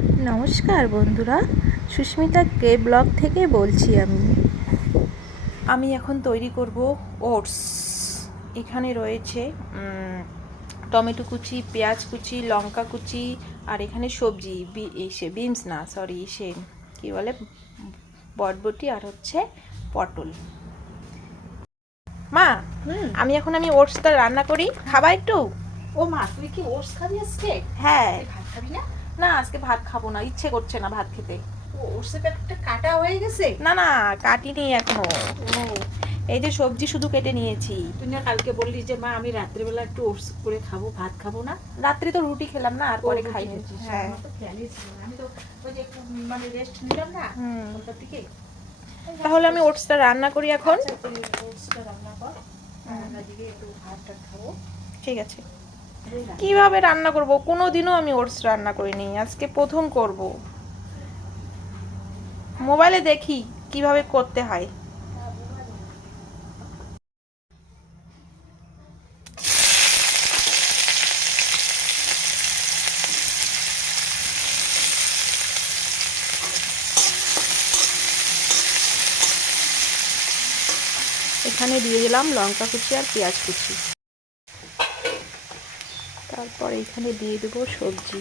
নমস্কার বন্ধুরা, সুস্মিতা কে ব্লগ থেকে বলছি আমি এখন তৈরি করব ওটস। এখানে রয়েছে টমেটো কুচি, পেঁয়াজ কুচি, লঙ্কা কুচি, আর এখানে সবজি বিনস না সরি কী বলে বটবটি, আর হচ্ছে পটল। মা, আমি ওটসটা রান্না করি, খাবা একটু? ও মা, তুই কি ওটস খাবি আজকে? হ্যাঁ। ভাত খাবি না? না, আজকে ভাত খাবো না, ইচ্ছে করছে না ভাত খেতে। ওটসের প্যাকেটটা কাটা হয়ে গেছে? না না, কাটিনি এখনো। এই যে সবজি শুধু কেটে নিয়েছি। তুই না কালকে বললি যে মা আমি রাত্রেবেলা একটু ওটস করে খাবো, ভাত খাবো না। রাত্রে তো রুটি খেলাম না, আর পরে খাই। হ্যাঁ, আমি তো ওই যে একটু মানে রেস্ট নিলাম না ওটার দিকে। তাহলে আমি ওটসটা রান্না করি এখন। ওটসটা রান্না কর, দিকে একটু ভাতটা খাবো। ঠিক আছে। কিভাবে রান্না করব? কোনোদিনও আমি ওটস রান্না করিনি, আজকে প্রথম করব। মোবাইলে দেখি কিভাবে করতে হয়। এখানে দিয়ে দিলাম লঙ্কা কুচি আর পেঁয়াজ কুচি। তারপর এখানে দিয়ে দেবো সবজি।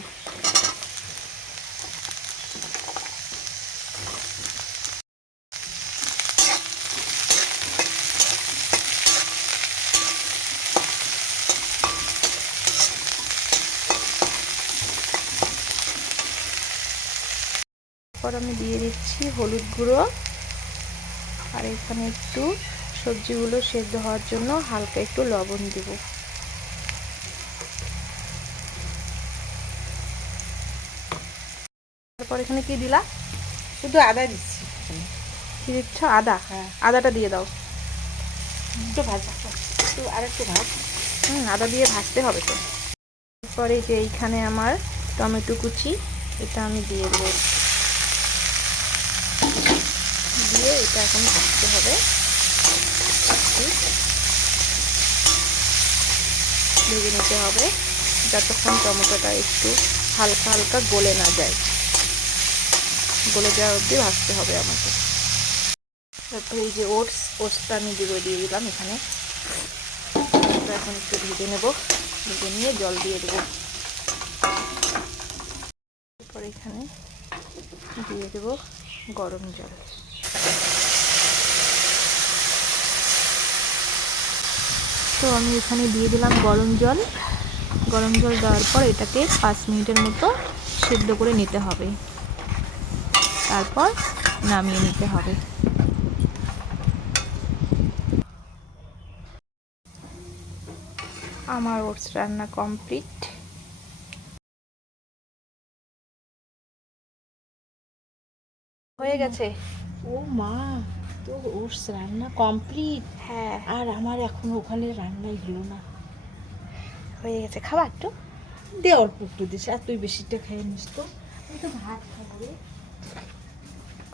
তারপর আমি দিয়ে দিচ্ছি হলুদ গুঁড়ো, আর এখানে একটু সবজিগুলো সেদ্ধ হওয়ার জন্য হালকা একটু লবণ দেব। তারপর এখানে কি দিলা? শুধু আদা দিচ্ছি। কি দিচ্ছ? আদা? হ্যাঁ, আদাটা দিয়ে দাও। একটু ভাজা, একটু আর একটু ভাজ। আদা দিয়ে ভাজতে হবে তো। তারপরে যে এইখানে আমার টমেটো কুচি, এটা আমি দিয়ে দেবো। দিয়ে এটা এখন ভাজতে হবে, ভেজে নিতে হবে যতক্ষণ টমেটোটা একটু হালকা হালকা গলে না যায়। গলে যাওয়া অবধি ভাজতে হবে আমাকে। তারপরে এই যে ওটসটা আমি দিয়ে দিলাম এখানে। এখন একটু ভেজে নেব, ভেজে নিয়ে জল দিয়ে দেবো। তারপর এখানে দিয়ে দেবো গরম জল। তো আমি এখানে দিয়ে দিলাম গরম জল। গরম জল দেওয়ার পর এটাকে 5 মিনিটের মতো সেদ্ধ করে নিতে হবে, তারপর নামিয়ে নিতে হবে। আমার ওটস রান্না কমপ্লিট। হয়ে গেছে। ও মা, তো ওটস রান্না কমপ্লিট? হ্যাঁ, আর আমার এখনো ওখানে রান্নাই হলো না। হয়ে গেছে। খাবার একটু দে, অল্প একটু দিস, আর তুই বেশিটা খেয়ে নিস তো। আমি তো ভাত খাবো রে।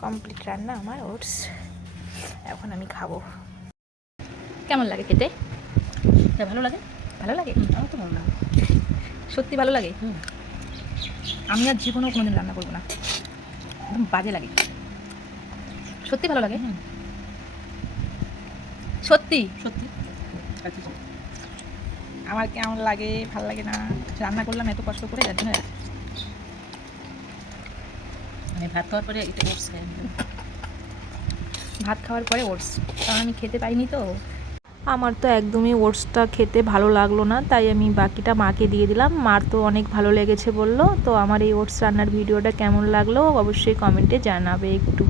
কমপ্লিট রান্না আমার ওটস, এখন আমি খাবো। কেমন লাগে খেতে? ভালো লাগে? ভালো লাগে? আমার তো ভালো লাগে। সত্যি ভালো লাগে? আমি আর জীবনেও কোনোদিন রান্না করবো না, একদম বাজে লাগে। সত্যি ভালো লাগে? সত্যি সত্যি আমার কেমন লাগে? ভালো লাগে না। রান্না করলাম এত কষ্ট করে, যার জন্য মানে ভাত খাওয়ার পরে এটা ওটস খাই। ভাত খাওয়ার পরে ওটস, কারণ আমি খেতে পাইনি তো। আমার তো একদমই ওটসটা খেতে ভালো লাগলো না, তাই আমি বাকিটা মাকে দিয়ে দিলাম। মার তো অনেক ভালো লেগেছে বললো। তো আমার এই ওটস রান্নার ভিডিওটা কেমন লাগলো অবশ্যই কমেন্টে জানাবে একটু।